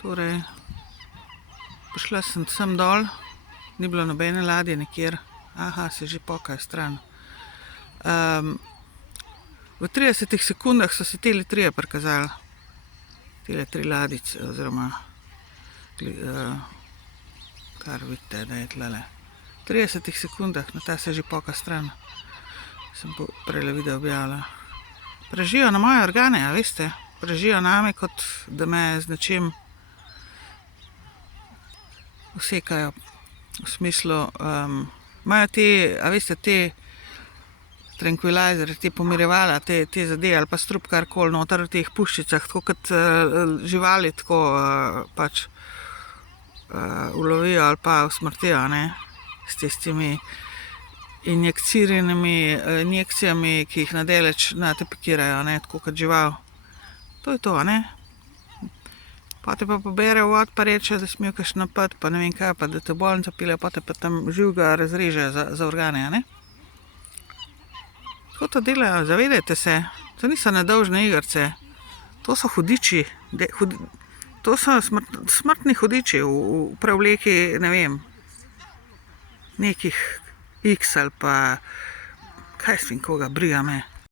Torej, prišla sem sem dol, ni bilo nobene ladje nikjer. Aha, se že pokajo stran. V 30 sekundah so se tile trije prikazali. Tile 3 ladice, oziroma kar vidite, da je tlele. V 30 sekundah, no ta se že poka stran. Sem prejle video objavila. Prežijo na moje organe, a veste? Prežijo name, kot da me z nečim usekajo. V smislu, imajo te, a veste, te tranquilizere, te pomirjevala, te zadeve ali pa strup karkoli noter v teh puščicah, tako kot živali tako pač ulovijo ali pa usmrtijo, ne, s tistimi injekcijami, ki jih na daleč natepikirajo, ne, tako kot žival. To je to, ne. Potem pa pobere vod pa reče, da si imel kakšen napad, pa ne vem kaj, pa da te v bolnico peljejo, potem pa tam živega razrežejo za organe, a ne. Tako to delajo, zavedajte se. To niso nedolžne igrice. To so hudiči. To so smrtni hudiči v prevleki, ne vem, nekih X ali pa kaj s tem koga, briga me.